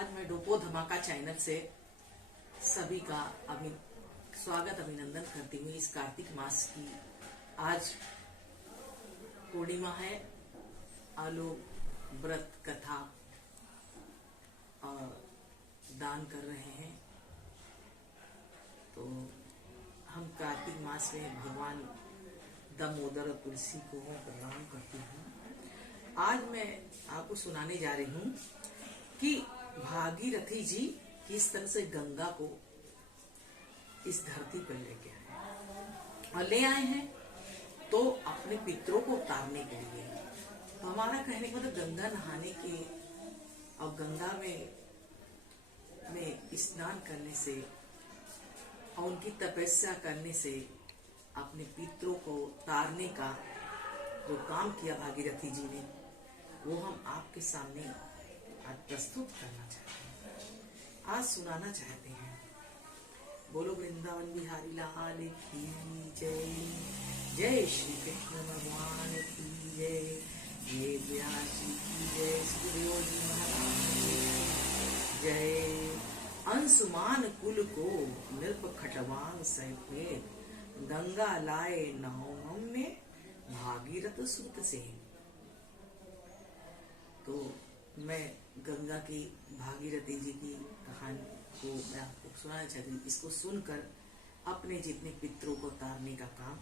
आज मैं डोपो धमाका चैनल से सभी का स्वागत अभिनंदन करती हूँ। इस कार्तिक मास की आज पूर्णिमा है। लोग व्रत कथा और दान कर रहे हैं। तो हम कार्तिक मास में भगवान दामोदर और तुलसी को प्रणाम करती हूँ। आज मैं आपको सुनाने जा रही हूँ कि भागीरथी जी किस तरह से गंगा को इस धरती पर लेके आए और ले आए हैं तो अपने पितरों को उतारने के लिए। तो हमारा कहने का मतलब गंगा नहाने के और गंगा में स्नान करने से और उनकी तपस्या करने से अपने पितरों को उतारने का जो काम किया भागीरथी जी ने, वो हम आपके सामने आज प्रस्तुत करना चाहते हैं, आज सुनाना चाहते हैं। बोलो वृंदावन बिहारी लाल की जय। जय श्री कृष्ण भगवान की जय। ये व्यास जी की जय। सुखदेव जी महाराज की जय। अंशुमान कुल को नृप खटवांग सहित गंगा लाए नाव में भागीरथ सुत से। तो मैं गंगा की भागीरथी जी की कहानी को मैं आपको सुनाना चाहती हूँ। इसको सुनकर अपने जितने पितरों को तारने का काम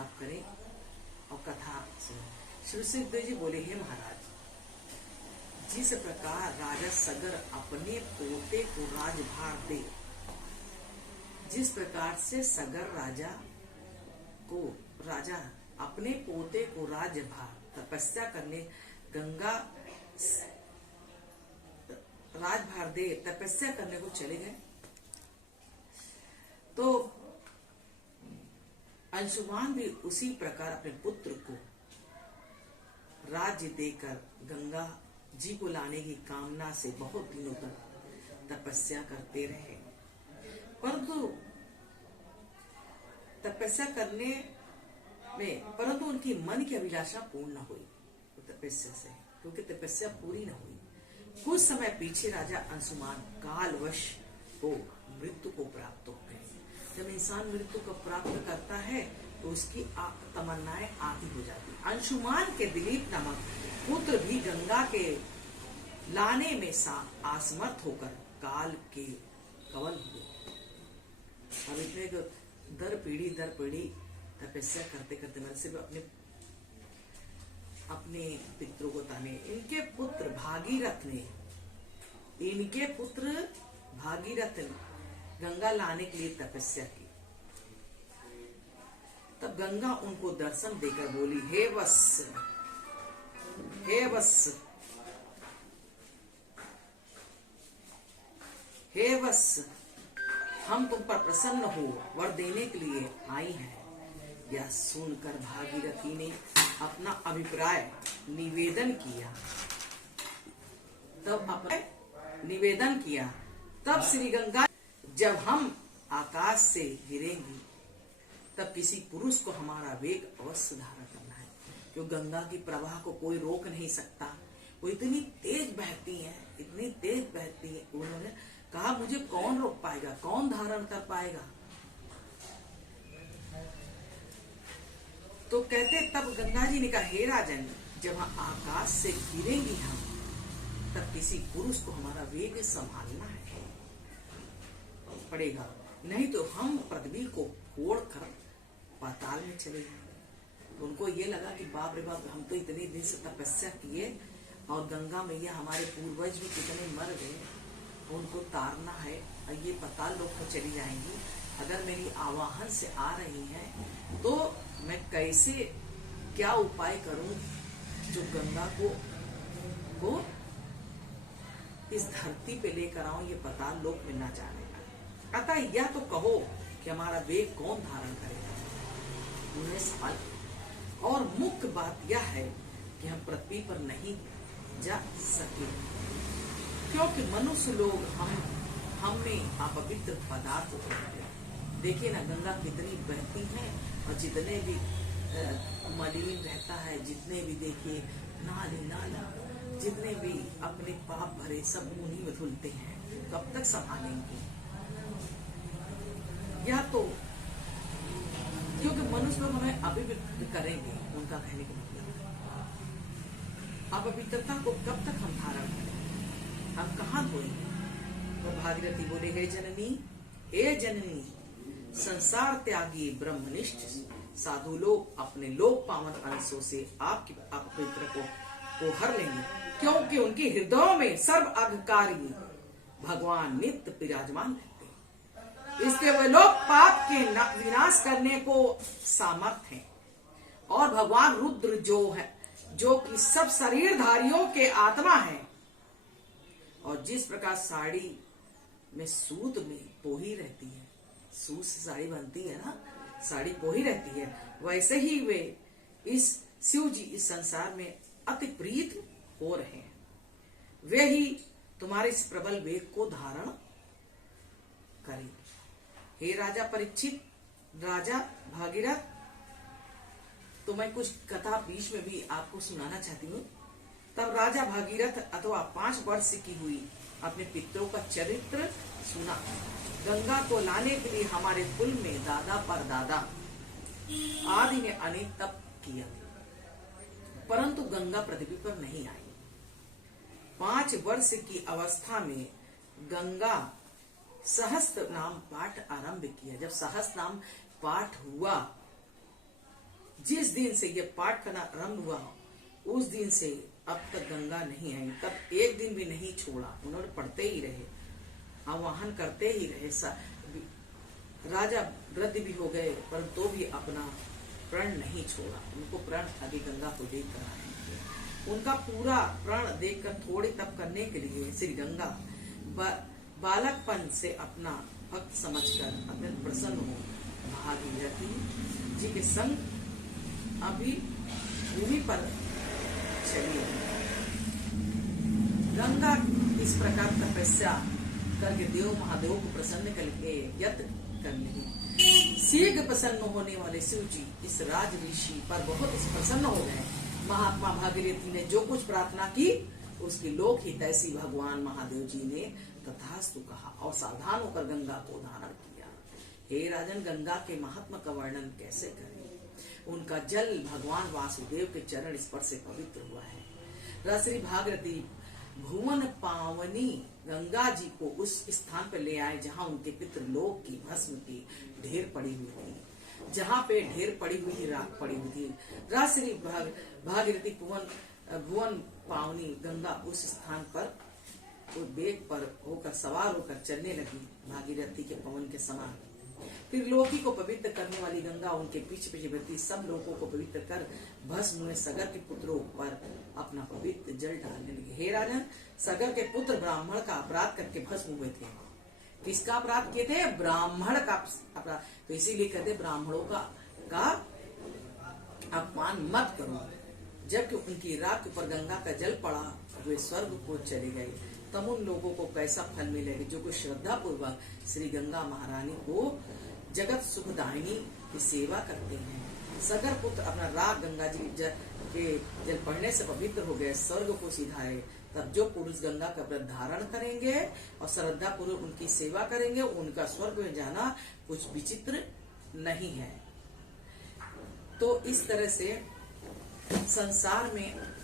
आप करें और कथा सुने। श्री सुखदेव जी बोले, हे महाराज, जिस प्रकार राजा सगर अपने पोते को राजभार दे, जिस प्रकार से सगर राजा अपने पोते को राजभार तपस्या करने गंगा राजभार दे तपस्या करने को चले गए, तो अंशुमान भी उसी प्रकार अपने पुत्र को राज्य देकर गंगा जी को लाने की कामना से बहुत दिनों तक तपस्या करते रहे। परंतु तपस्या करने में उनकी मन की अभिलाषा पूर्ण न हुई तपस्या से, क्योंकि तपस्या पूरी न हुई। कुछ समय पीछे राजा अंशुमान कालवश को मृत्यु को प्राप्त हो गए। जब इंसान मृत्यु को प्राप्त करता है तो उसकी तमन्नाएं आधी हो जाती। अंशुमान के दिलीप नामक पुत्र भी गंगा के लाने में असमर्थ होकर काल के कवल हुए। अब इतने दर पीढ़ी तपस्या करते करते मन से अपने पितरों को ताने। इनके पुत्र भागीरथ ने गंगा लाने के लिए तपस्या की। तब गंगा उनको दर्शन देकर बोली, हे वत्स, हम तुम पर प्रसन्न हो वर देने के लिए आई हैं। यह सुनकर भागीरथी ने अपना अभिप्राय निवेदन किया। तब श्री गंगा, जब हम आकाश से गिरेंगी तब किसी पुरुष को हमारा वेग अवश्य धारण करना है, क्योंकि गंगा की प्रवाह को कोई रोक नहीं सकता। वो इतनी तेज बहती है। उन्होंने कहा, मुझे कौन रोक पाएगा, कौन धारण कर पाएगा। तो कहते, तब गंगा जी ने कहा, हे राजन, जब हम आकाश से गिरेंगी हम, तब किसी पुरुष को हमारा वेग संभालना पड़ेगा, नहीं तो हम पृथ्वी को फोड़कर पाताल में चले जाएंगे। तो उनको ये लगा कि बाप रे बाप, हम तो इतने दिन से तपस्या किए और गंगा मैया हमारे पूर्वज भी कितने मर गए, उनको तारना है और ये पाताल लोक को चली जाएंगी। अगर मेरी आवाहन से आ रही हैं तो मैं कैसे क्या उपाय करूं जो गंगा को इस धरती पे लेकर आऊं, ये पाताल लोक में ना जाने का। अतः यह तो कहो कि हमारा वेग कौन धारण करेगा। उन्हें सवाल, और मुख्य बात यह है कि हम पृथ्वी पर नहीं जा सके, क्योंकि मनुष्य लोग हम में अपवित्र पदार्थ होते हैं। देखिए ना, गंगा कितनी बहती है और जितने भी मलिन रहता है, जितने भी देखिए नाला, जितने भी अपने पाप भरे सब उन्हीं में धुलते हैं, कब तक संभालेंगे? या तो क्योंकि मनुष्य लोग हमें अभिव्यक्त करेंगे, उनका कहने का मतलब अपवित्रता को कब तक हम धारण करेंगे, हम कहाँ धोएंगे? तो भागीरथी बोले, हे जननी, हे जननी, संसार त्यागी ब्रह्मनिष्ठ साधु लोग अपने लोक पावन अंशों से आपकी अपवित्र को हर लेंगे, क्योंकि उनके हृदयों में सर्व अघकारी भगवान नित्य विराजमान रहते हैं। इसलिए वे लोग पाप के विनाश करने को सामर्थ हैं। और भगवान रुद्र जो है, जो कि सब शरीरधारियों के आत्मा है, और जिस प्रकार साड़ी में सूत में पोही रहती है, सूत से साड़ी बनती है ना, साड़ी पोही रहती है, वैसे ही वे इस शिव जी इस संसार में अति प्रीत हो रहे हैं। वे ही तुम्हारे इस प्रबल वेग को धारण करेंगे। हे राजा परीक्षित, राजा भागीरथ, तो मैं कुछ कथा बीच में भी आपको सुनाना चाहती हूँ। तब राजा भागीरथ अथवा 5 वर्ष की हुई अपने पितरों का चरित्र सुना। गंगा को लाने के लिए हमारे कुल में दादा परदादा आदि ने अनेक तप किया, परंतु गंगा पृथ्वी पर नहीं आई। 5 वर्ष की अवस्था में गंगा सहस्त्र नाम पाठ आरंभ किया। जब सहस्त्र नाम पाठ हुआ, जिस दिन से ये पाठ करना आरंभ हुआ, उस दिन से अब तक गंगा नहीं आई। तब एक दिन भी नहीं छोड़ा, उन्होंने पढ़ते ही रहे, आवाहन करते ही रहे। राजा वृद्ध भी हो गए, परंतु तो भी अपना प्रण नहीं छोड़ा। उनको प्रण आगे गंगा को देखकर आए। उनका पूरा प्रण देखकर थोड़े तप करने के लिए श्री गंगा बालकपन से अपना भक्त समझकर अत्यंत प्रसन्न हो भागीरथी जी के संग अभी भूमि पर चली। गंगा इस प्रकार तपस्या करके देव महादेव को प्रसन्न करके यत्न करने, शीघ्र प्रसन्न होने वाले शिव जी इस राज ऋषि पर बहुत प्रसन्न हो गए। महात्मा भागीरथी ने जो कुछ प्रार्थना की, उसकी लोक हितैषी भगवान महादेव जी ने तथास्तु कहा और सावधान होकर गंगा को धारण किया। हे राजन, गंगा के महात्मा का वर्णन कैसे करें? उनका जल भगवान वासुदेव के चरण स्पर्श से पवित्र हुआ है। रसरी भागीरथी भुवन पावनी गंगा जी को उस स्थान पर ले आए जहां उनके पितृलोक की भस्म की ढेर पड़ी हुई थी। जहां पे ढेर पड़ी हुई थी, राख पड़ी हुई थी, रसरी भागीरथी भुवन पावनी गंगा उस स्थान पर वेग पर होकर सवार होकर चलने लगी, भागीरथी के पवन के समान। फिर लोकी को पवित्र करने वाली गंगा उनके पीछे पीछे बढ़ती सब लोगों को पवित्र कर भस्म हुए सगर के पुत्रों पर अपना पवित्र जल डालने लगे। हे राजन, सगर के पुत्र ब्राह्मण का अपराध करके भस्म हुए थे। किसका अपराध किए थे? ब्राह्मण का अपराध। तो इसीलिए कहते ब्राह्मणों का अपमान मत करो। जबकि उनकी राख पर गंगा का जल पड़ा, वे स्वर्ग को चले गए। तब उन लोगों को कैसा फल मिलेगा जो कोई श्रद्धा पूर्वक श्री गंगा महारानी को जगत सुखदायिनी की सेवा करते हैं। सगर पुत्र अपना राग गंगा जी के जल पढ़ने से पवित्र हो गए, स्वर्ग को सिधाए। तब जो पुरुष गंगा का व्रत धारण करेंगे और श्रद्धा पूर्वक उनकी सेवा करेंगे, उनका स्वर्ग में जाना कुछ विचित्र नहीं है। तो इस तरह से संसार में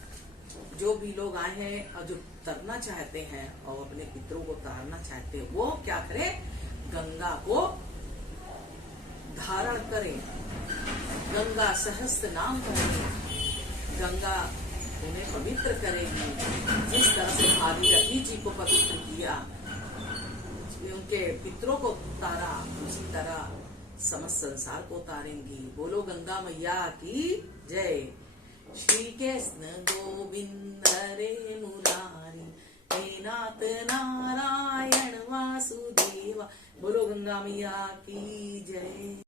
जो भी लोग आए हैं और जो तरना चाहते हैं और अपने पितरों को तारना चाहते हैं, वो क्या करें? गंगा को धारण करें, गंगा सहस्त्र नाम करें, गंगा उन्हें पवित्र करेगी। जिस तरह से भागीरथी जी को पवित्र किया, उनके पितरों को तारा, उसी तरह समस्त संसार को तारेंगी। बोलो गंगा मैया की जय। श्री कृष्ण गोविंद हरे मुरारी, हे नाथ नारायण वासुदेवा। बोलो गंगा मैया की जय।